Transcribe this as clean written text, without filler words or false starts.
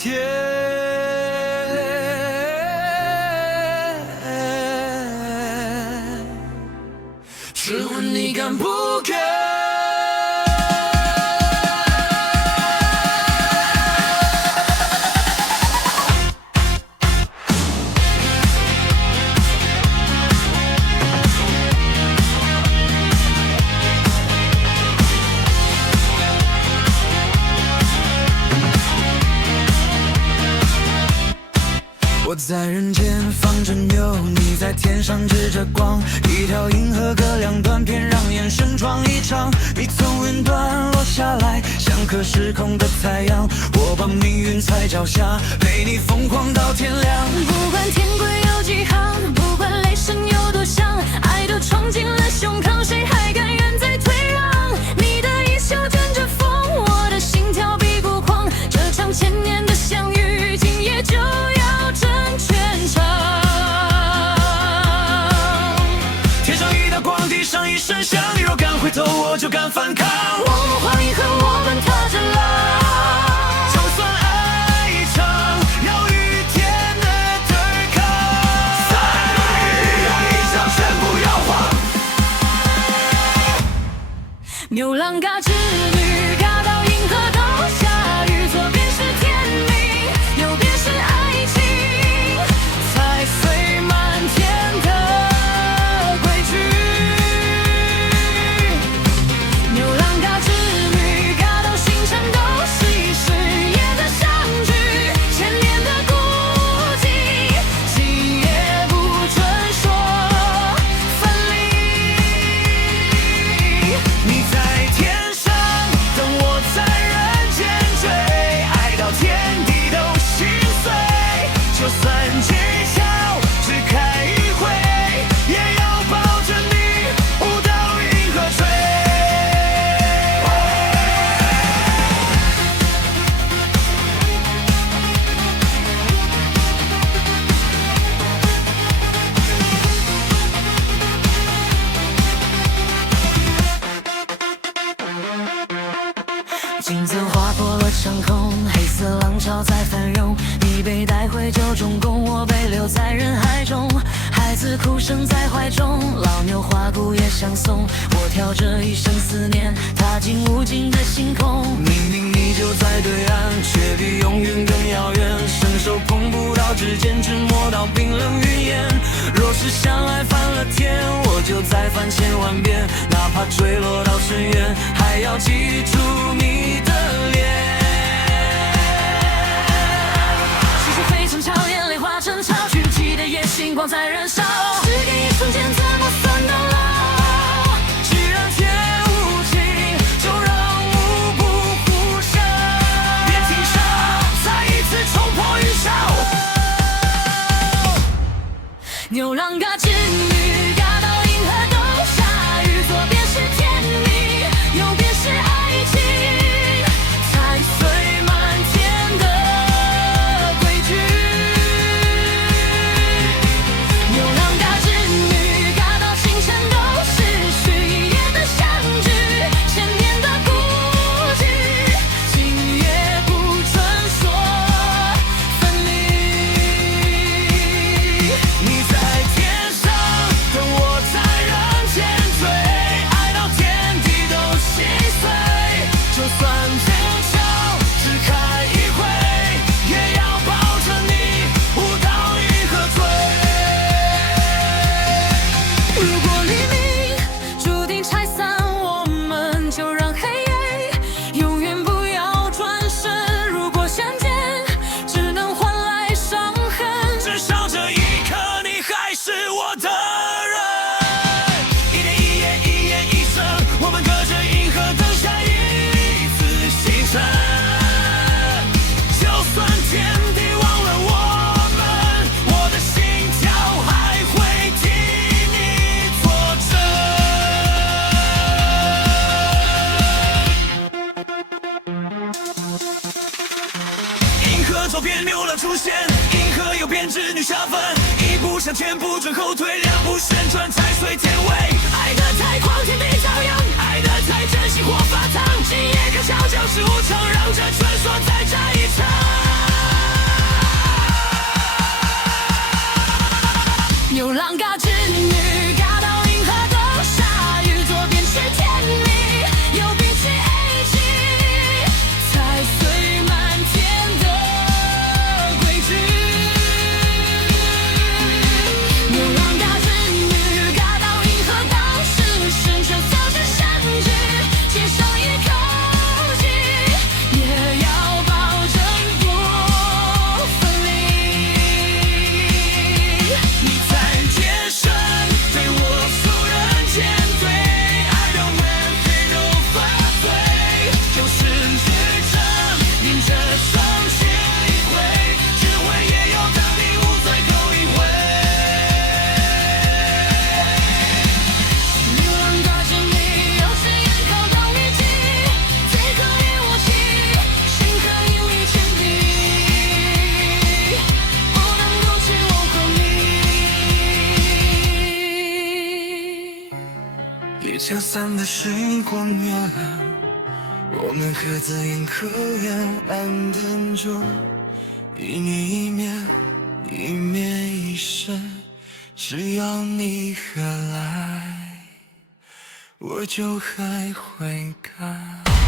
天。试问你敢不敢？我在人间放着牛，你在天上指着光，一条银河隔两端，偏让眼神撞一场。你从云端落下来，像颗失控的太阳，我把命运踩脚下，陪你疯狂到天亮。不管天规有几行，不管雷声有多响，爱都闯进了胸膛，谁还敢远在退让？你的一笑卷着风，我的心跳比鼓狂，这场千年的相遇，今夜就要争全场。天上一道光，地上一声响，你若敢回头，我就敢反抗。我们划银河，我们踏着浪。就算爱一场，要与天的对抗。三日让一场全部摇晃。牛郎嘎织女，嘎到银河都下雨，左边是天命，右边是爱情，踩碎满天的规矩。牛郎嘎织女，嘎到星辰都稀释，夜的相聚，千年的孤寂，今夜不准说分离。你在天上，等我在人间追，爱到天地都心碎。就算技巧只开一回，也要抱着你，舞到银河坠。金色划破了长空，黑色浪潮在翻涌，你被带回九中宫，我被留在人海中，孩子哭声在怀中，老牛花鼓也相送，我跳着一生思念，踏进无尽的星空。明明你就在对岸，却比永远更遥远，伸手碰不到指尖，只摸到冰冷云烟。若是相爱翻了天，我就再翻千万遍，哪怕坠落到深渊，还要记住你的脸。细水飞成潮，眼泪化成潮，聚集的夜星光在燃烧，时间一瞬间怎么算到老？既然天无情，就让无不互相。别停下，再一次冲破云霄。牛郎嘎织女，嘎到银河都下雨，左边是天命，右边是爱情，踩碎满天的规矩。牛郎嘎织女，嘎到星辰都逝去，夜的相聚，千年的孤寂，今夜不准说分离。你在天上，等我在人间追，爱到天地都心碎。就算剑鞘只开一回，也要抱着你，舞到银河坠。如果黎明注定拆散我们，就让黑夜永远不要转身。如果相见只能换来伤痕，至少这一刻，你还是我的人。一天一夜，一夜一生，我们隔着银河等下一次星辰。就算天地忘了我们，我的心跳还会替你作证。银河左边牛郎出现，银河右边织女下凡，一步向前不准后退，两步旋转踩碎天位。爱的太狂，天地照样；爱的太真心，火发烫。今夜看小教室无常，让这传说再战一场。地球散的时光灭了，我们各自沿河远岸等着，一年一灭，一灭一生，只要你还来，我就还会开。